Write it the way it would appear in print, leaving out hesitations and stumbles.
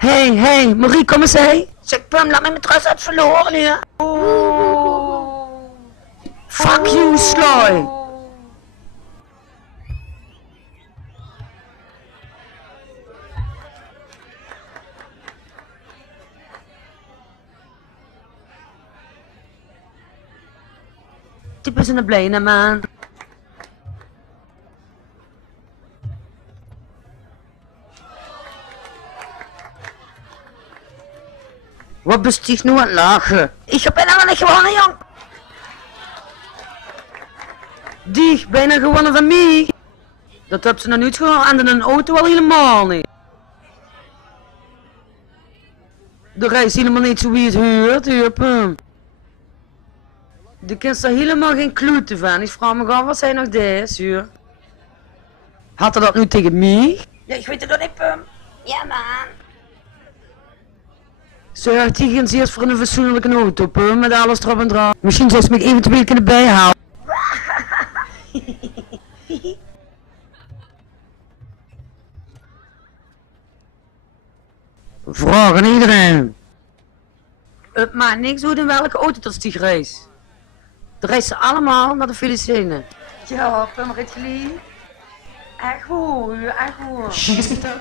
Hey, Marie, kom eens hé. Zeg Pum, laat mij mijn trust uit verloren nu. Fuck you, Sloy. Typen ze naar blenen, man. Wat besticht nu aan het lachen? Ik heb bijna niet gewonnen, jong. Die, bijna gewonnen van mij. Dat heb ze nog niet gewoon aan een auto al helemaal niet. De reis helemaal niet zo wie het huurt, Pum. Je kent er helemaal geen klote van. Ik vraag me af wat zij nog deed, zuur. Had hij dat nu tegen mij? Ja, ik weet het nog niet, Pum. Ja, man. Zorg tegen ze eerst voor een fatsoenlijke auto, Pum, met alles erop en eraan. Misschien zou ze me eventueel kunnen bijhalen. Vraag aan iedereen. Het maakt niks hoe in welke auto tot die reis. De reizen allemaal naar de Filistijnen. Ja, Pum, rit jullie? Echt goed, echt goed.